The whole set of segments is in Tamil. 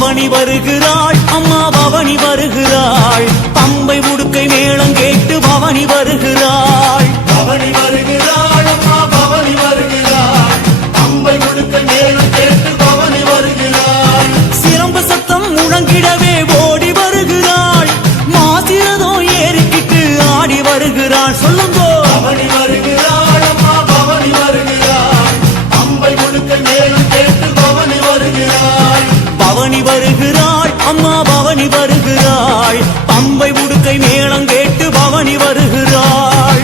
பவனி வருகிறாள் அம்மா பவனி வருகிறாள் பம்பை உடுக்கை மேளம் கேட்டு பவனி வருகிறாள் பவனி வருகிறாள் அம்மா பவனி வருகிறாள் பம்பை உடுக்கை மேளம் கேட்டு பவனி வருகிறாள் சிரம்பு சத்தம் முழங்கிடவே ஓடி வருகிறாள் மாசிரதம் ஏறிக்கிட்டு ஆடி வருகிறாள் சொல்லுங்க பவனி வருகிறாள் அம்மா பவனி வருகிறாள் பம்பை உடுக்கை மேளம் கேட்டு பவனி வருகிறாள் பவனி வருகிறாள் அம்மா பவனி வருகிறாள் பம்பை உடுக்கை மேளம் கேட்டு பவனி வருகிறாள்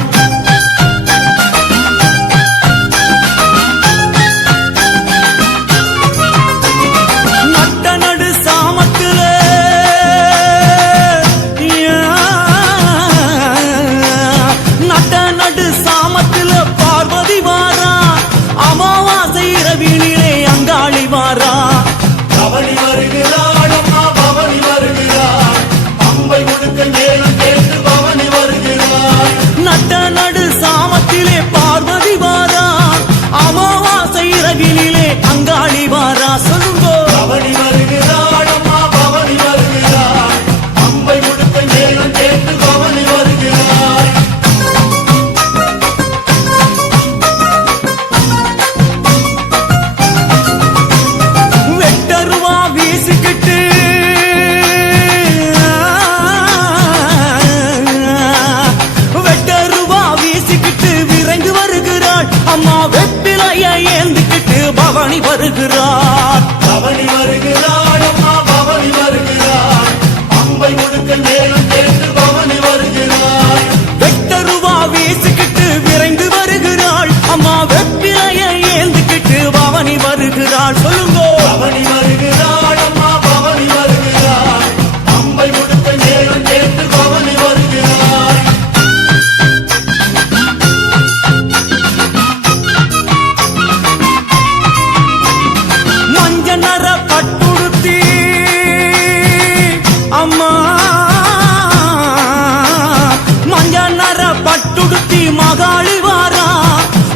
நட்ட நடு சாமத்துல நட்ட நடு சாமத்துல பார்வதி வாரா அமாவாசை இரவினிலே அங்காளி வாரா பவனி வருகிறாள் அம்மா பவனி வருகிறாள் பம்பை உடுக்கை மேளம் கேட்டு பவனி வருகிறாள் நட்ட நடு சாமத்திலே பார்வதி வாரா அமாவாசை இரவினிலே அங்காளி வாரா சொல்லுங்க பவனி வருகிறாள் அம்மா பவனி வருகிறாள் பம்பை உடுக்கை மேளம் கேட்டு பவனி வருகிறாள் வெட்டருவா வீசிக்கிட்டு வெட்டருவா வீசிக்கிட்டு விரைந்து வருகிறாள் அம்மா வெப்பிலைய ஏந்திக்கிட்டு பவனி வருகிறாள் பவனி வருகிறாள் அம்மா பவனி வருகிறாள் பம்பை உடுக்கை மேளம் கேட்டு பவனி வருகிறாள் வெட்டருவா வீசிக்கிட்டு விரைந்து வருகிறாள் அம்மா வெப்பிலைய ஏந்திக்கிட்டு பவனி வருகிறாள் சொல்லுங்க பவனி வருகிறாள் அம்மா பவனி வருகிறாள் பம்பை உடுக்கை மேளம் கேட்டு பவனி வருகிறாள் மஞ்ச நர பட்டுடுத்தி அம்மா மஞ்ச நர பட்டுடுத்தி மகாளி வாரா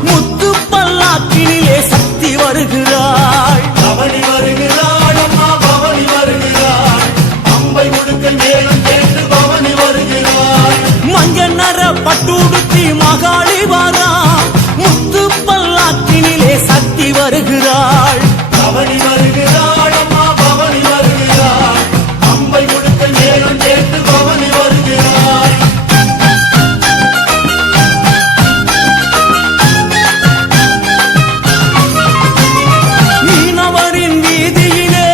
முத்து பல்லாக்கினிலே சக்தி வருகிறாள் பவனி வருகிறாள் அம்மா பவனி வருகிறாள் பம்பை உடுக்கை மேளம் கேட்டு பவனி வருகிறாள் மஞ்ச நர பட்டுடுத்தி மகாளி வாரா முத்து பல்லாக்கினிலே சக்தி வருகிறாள் பவனி வருகிறாள் அம்மா பவனி வருகிறாள் பம்பை உடுக்கை மேளம் கேட்டு பவனி வருகிறாள் மீனவரின் வீதியிலே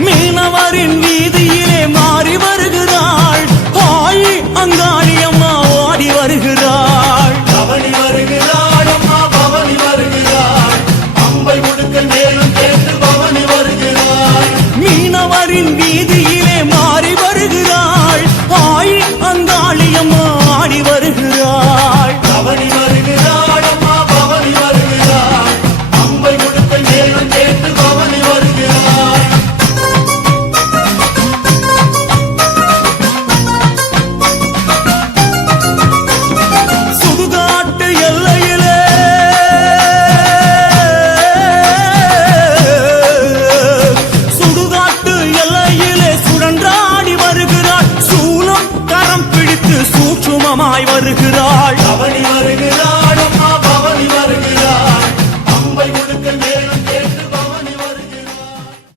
மீனவரின் வீதியிலே மாறி வருகிறாள் ஆயி அங்காளி அம்மா ஓடி வருகிறாள் பவனி வருகிறாள் அம்மா பவனி வருகிறாள் பம்பை உடுக்கை மேளம் கேட்டு பவனி வருகிறாள் மீனவரின் வீதியிலே மாறி வருகிறாள் ஆயி அங்காளி அம்மா ஆடி வருகிறாள் பவனி வருகிறாள் அம்மா பவனி வருகிறாள் பம்பை உடுக்கை மேளம் கேட்டு பவனி வருகிறாள் சுடுகாட்டு எல்லையிலே சுடுகாட்டு எல்லையிலே சுழன்றாடி வருகிறாள் சூலம் கரம் பிடித்து சூட்சுமமாய் வருகிறாள்